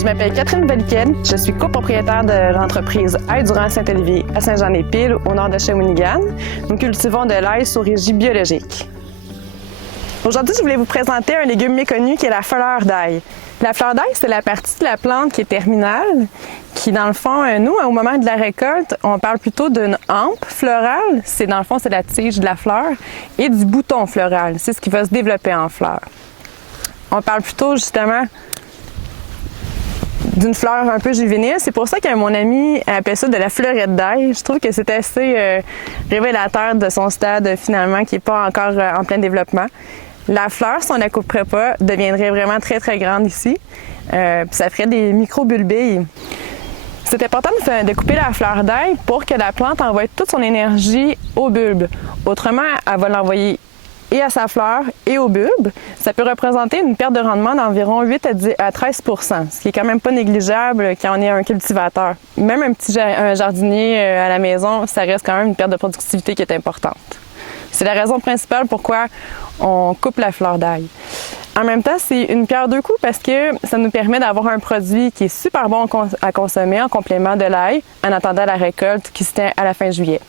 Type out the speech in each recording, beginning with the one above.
Je m'appelle Catherine Belliquel. Je suis copropriétaire de l'entreprise Ail Durand Saint-Olivier à Saint-Jean-des-Piles, au nord de Shawinigan. Nous cultivons de l'ail sous régie biologique. Aujourd'hui, je voulais vous présenter un légume méconnu qui est la fleur d'ail. La fleur d'ail, c'est la partie de la plante qui est terminale, qui dans le fond, nous, au moment de la récolte, on parle plutôt d'une hampe florale. C'est dans le fond, c'est la tige de la fleur, et du bouton floral. C'est ce qui va se développer en fleur. On parle plutôt justement d'une fleur un peu juvénile. C'est pour ça que mon ami appelle ça de la fleurette d'ail. Je trouve que c'est assez révélateur de son stade finalement qui n'est pas encore en plein développement. La fleur, si on ne la couperait pas, deviendrait vraiment très très grande ici. Puis ça ferait des micro-bulbilles. C'est important de couper la fleur d'ail pour que la plante envoie toute son énergie au bulbe. Autrement, elle va l'envoyer et à sa fleur et au bulbe. Ça peut représenter une perte de rendement d'environ 8 à 13 %, ce qui est quand même pas négligeable quand on est un cultivateur. Même un jardinier à la maison, ça reste quand même une perte de productivité qui est importante. C'est la raison principale pourquoi on coupe la fleur d'ail. En même temps, c'est une pierre deux coups parce que ça nous permet d'avoir un produit qui est super bon à consommer en complément de l'ail en attendant la récolte qui se tient à la fin juillet.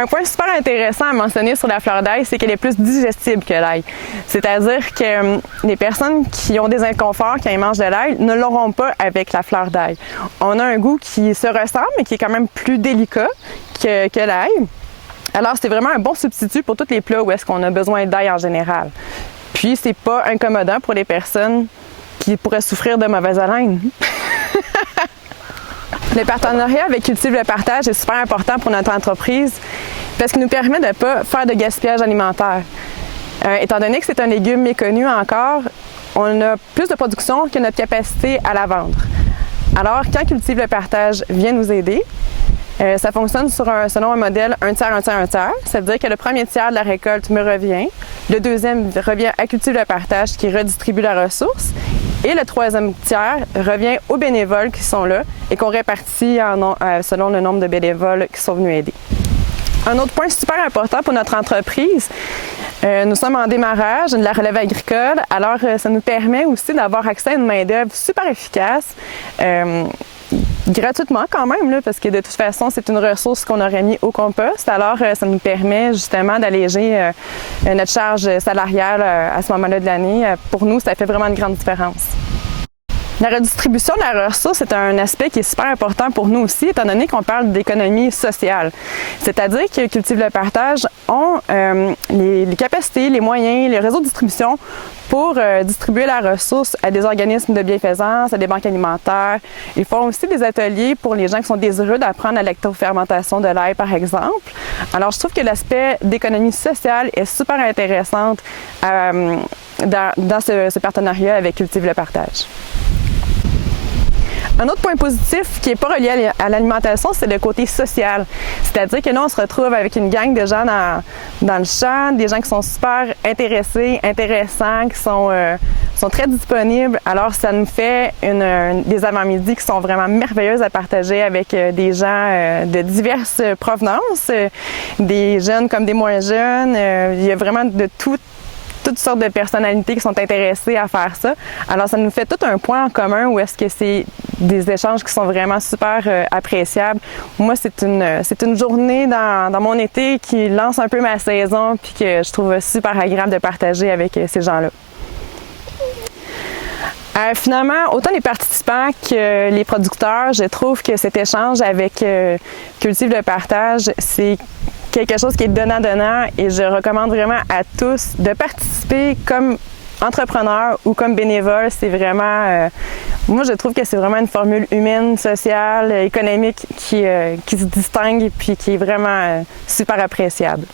Un point super intéressant à mentionner sur la fleur d'ail, c'est qu'elle est plus digestible que l'ail. C'est-à-dire que les personnes qui ont des inconforts quand ils mangent de l'ail ne l'auront pas avec la fleur d'ail. On a un goût qui se ressemble, mais qui est quand même plus délicat que l'ail. Alors, c'est vraiment un bon substitut pour tous les plats où est-ce qu'on a besoin d'ail en général. Puis, c'est pas incommodant pour les personnes qui pourraient souffrir de mauvaise haleine. Le partenariat avec Cultive le Partage est super important pour notre entreprise parce qu'il nous permet de ne pas faire de gaspillage alimentaire. Étant donné que c'est un légume méconnu encore, on a plus de production que notre capacité à la vendre. Alors, quand Cultive le Partage vient nous aider, ça fonctionne selon un modèle 1 tiers, 1 tiers, 1 tiers. Ça veut dire que le premier tiers de la récolte me revient, le deuxième revient à Cultive le Partage qui redistribue la ressource et le troisième tiers revient aux bénévoles qui sont là et qu'on répartit selon le nombre de bénévoles qui sont venus aider. Un autre point super important pour notre entreprise, nous sommes en démarrage de la relève agricole, alors ça nous permet aussi d'avoir accès à une main-d'œuvre super efficace, gratuitement quand même, là, parce que de toute façon, c'est une ressource qu'on aurait mis au compost. Alors, ça nous permet justement d'alléger notre charge salariale à ce moment-là de l'année. Pour nous, ça fait vraiment une grande différence. La redistribution de la ressource est un aspect qui est super important pour nous aussi, étant donné qu'on parle d'économie sociale. C'est-à-dire que Cultive le Partage ont les capacités, les moyens, les réseaux de distribution pour distribuer la ressource à des organismes de bienfaisance, à des banques alimentaires. Ils font aussi des ateliers pour les gens qui sont désireux d'apprendre la lactofermentation de l'ail, par exemple. Alors, je trouve que l'aspect d'économie sociale est super intéressant dans ce partenariat avec Cultive le Partage. Un autre point positif qui n'est pas relié à l'alimentation, c'est le côté social. C'est-à-dire que là, on se retrouve avec une gang de gens dans le champ, des gens qui sont super intéressés, intéressants, qui sont très disponibles. Alors, ça nous fait des avant-midi qui sont vraiment merveilleuses à partager avec des gens de diverses provenances, des jeunes comme des moins jeunes. Il y a vraiment de toutes sortes de personnalités qui sont intéressées à faire ça. Alors, ça nous fait tout un point en commun où est-ce que c'est des échanges qui sont vraiment super appréciables. Moi, c'est une journée dans mon été qui lance un peu ma saison puis que je trouve super agréable de partager avec ces gens-là. Finalement, autant les participants que les producteurs, je trouve que cet échange avec Cultive le Partage, c'est quelque chose qui est donnant-donnant et je recommande vraiment à tous de participer comme entrepreneur ou comme bénévole. C'est vraiment, moi je trouve que c'est vraiment une formule humaine, sociale, économique qui se distingue et puis qui est vraiment super appréciable.